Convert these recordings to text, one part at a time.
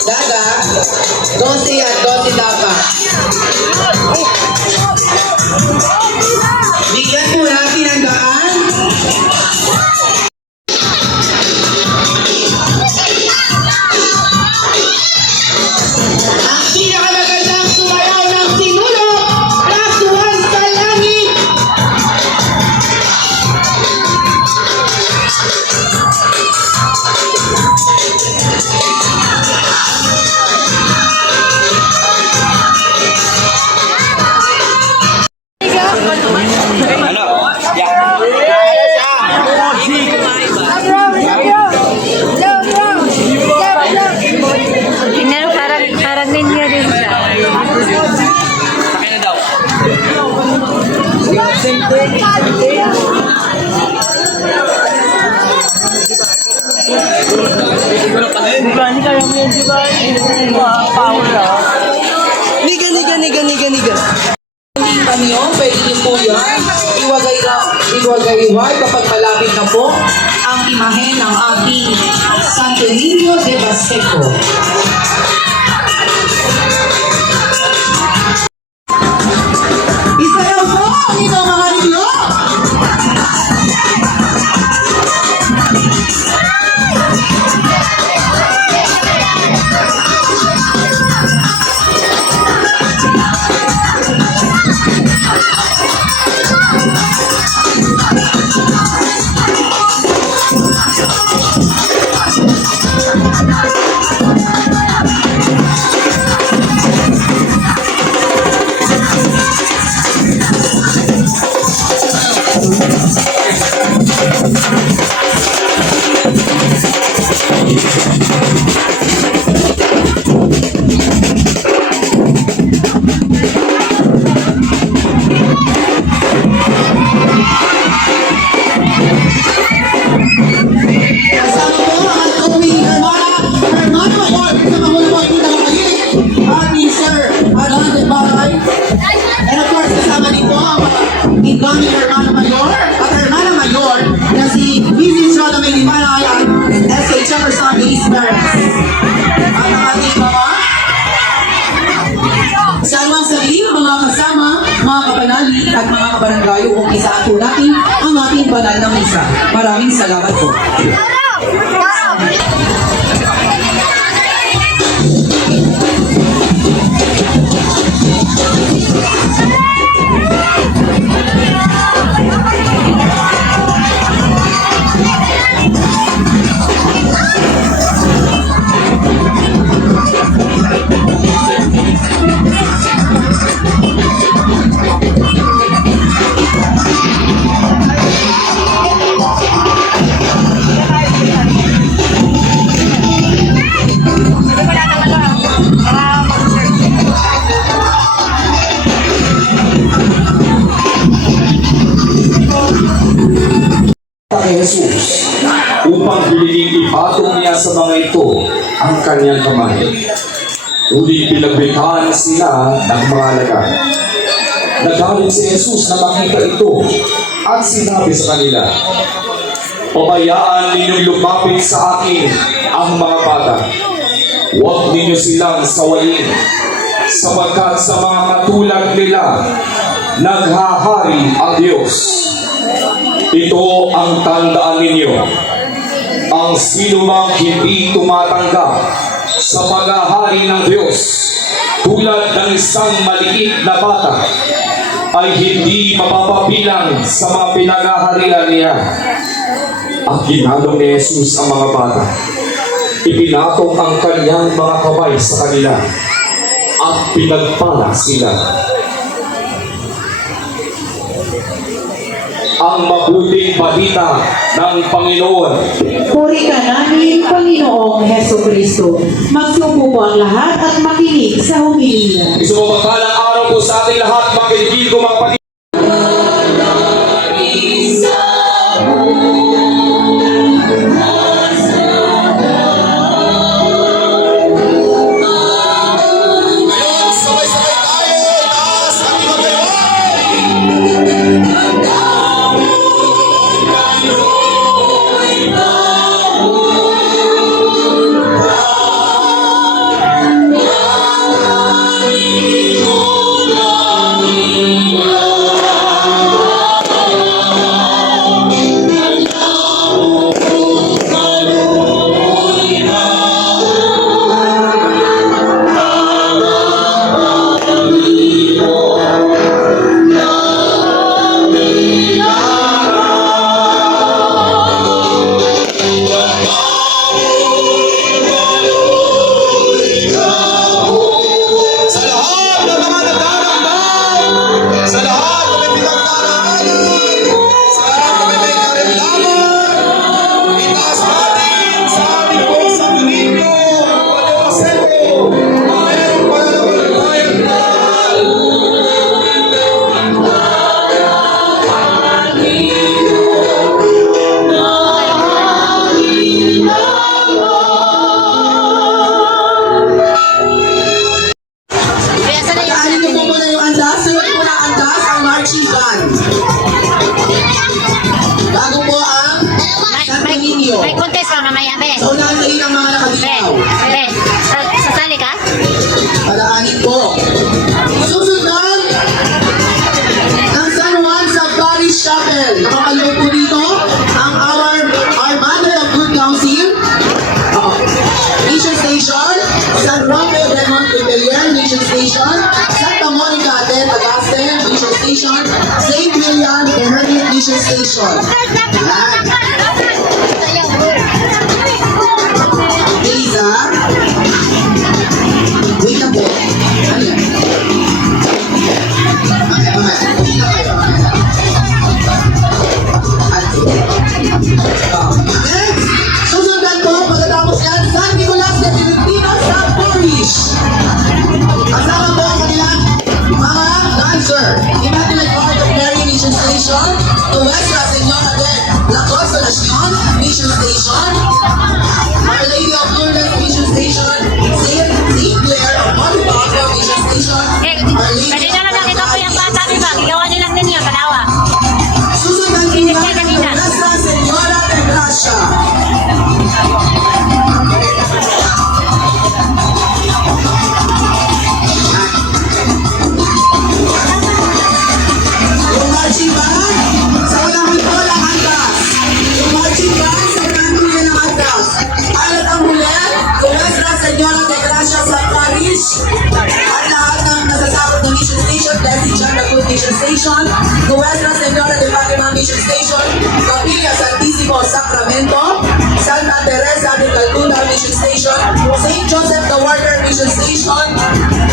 Daga, 12 at 12 dapat. Bigyan po natin ang daan. Ang pinakamagandang sumayaw ng sinulog, last one sa langit. Tingnan mo, parang ninyo din siya. Niga. Hindi pa niyo, pwede niyo po yan. Iwagay-iway kapag malapit na po ang imahe ng ating Santo Niño de Baseco. Isa lang po, ito mga ninyo. And of course, kasama dito ang incoming Hermano Mayor at Hermana Mayor na si Mrs. Rona Maylimanay at SK Jefferson East Barracks. At ang ating mga salwang sarili, mga kasama, mga kapanali at mga kabarangay upang isaan po natin ang ating banal na misa. Maraming salamat po. Jesus upang hiliging ipatong niya sa mga ito ang kanyang kamay. Uling pinagbigyan sila ng mga alagad. Nagaling si Jesus na makita ito at sinabi sa kanila, "Pabayaan ninyong lumapit sa akin ang mga bata. Huwag ninyo silang sawayin, sapagkat sa mga katulad nila naghahari ang Diyos. Ito ang tandaan ninyo. Ang sinumang hindi tumatanggap sa paghahari ng Diyos tulad ng isang maliit na bata ay hindi mapapabilang sa mga pinaghaharian niya." Ang ginalong ni Jesus ang mga bata. Ipinatong ang kanyang mga kamay sa kanila at pinagpala sila. Ang mabuting balita ng Panginoon. Puri ka namin, Panginoong Hesukristo. Magsupo po ang lahat at makinig sa humilia. Gusto mo magpalang araw po sa ating lahat, mga kaibigan ko, mga kapatid. andas ang marching band. Bago po ang Santo Niño. May contest pa mamaya, be. So, nandiyan ang mga Be, nakadikaw. be. Sasali ka? Palakanin po. Susunod ng San Juan sa Parish Chapel. Nakapaloob po dito ang our Mother of Good Counsel. Mission Station, San Rafael Raymond Pipilian Mission Station, Santa Monica Aten Agaste Mission Station, St. William Hermit Mission Station. Yan. Please, wait lang po. Ano yan? Okay. Hindi na kayo. Next, susundan po pagkatapos yan, San Nicolas de Filipinas sa Parish. Kasama po ang kanilang mga dancer. Immaculate Heart of Mary Mission Station, Nuestra Señora de La Consolación Mission Station, Our Lady of Lourdes Mission Station, Saint Clair of Montebago Mission Station, Our Lady Kanina na nakita ko yung bata, di ba? Gawa nilang ninyo, kalawa. Susundan po natin ang Nuestra Señora de Gracia. Yung marching band, sa unang hito ng andas. Yung marching band, sa unang hito ng andas. Alat ang huli, Nuestra Señora de Gracia sa Parish. At lahat ng nasasakot ng Mission Station, Desi John Laguna Mission Station, Nuestra Señora de Fatima Mission Station, Capilla Santísimo Sacramento, Santa Teresa de Calcutta Mission Station, St. Joseph the Warrior Mission Station,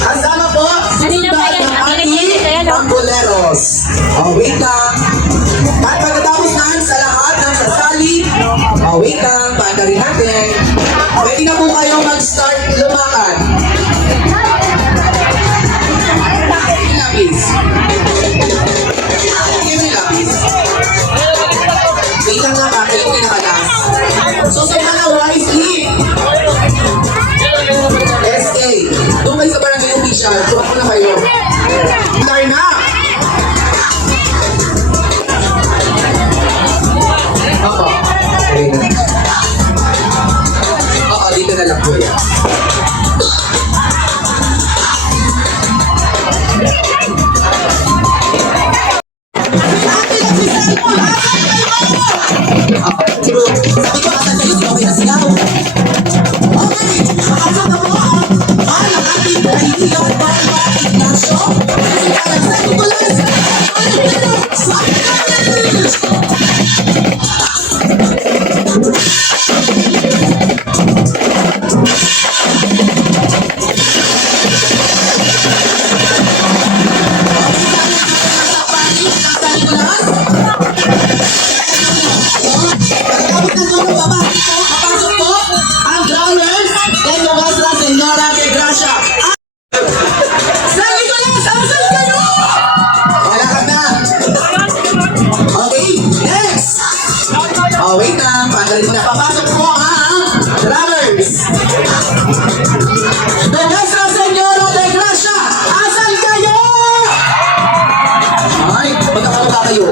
kasama po, susundan ng ating Pamboleros. Wait lang. At pagkatapos na sa lahat ng sasali, wait lang, banda rin natin. Pwede na po kayong mag-start lumakad. Lapis. Give me lapis. Wait lang nga ka, kayo pinakalas. So sa mga wisely, SK, doon kayo sa barangay official, tuwak mo na kayo. Start na! Opo. Okay na. Oo, dito na lang po yan. Sabi ko, asan kayo? Okay na sila. Okay, makasok na po ang mahal ang ating kaibigan Barbara Ignacio. Kasi parang sa Nicolas, pagkatapos na doon, papasok po ang growlers kay Nuestra Señora de Gracia. San Nicolas, asan kayo? Wala ka na. Okay, next. Wait lang, pagaling na. Papasok po ang growlers. Nuestra Señora de Gracia, asan kayo? Ay, magkakaroon kayo.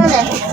ulit.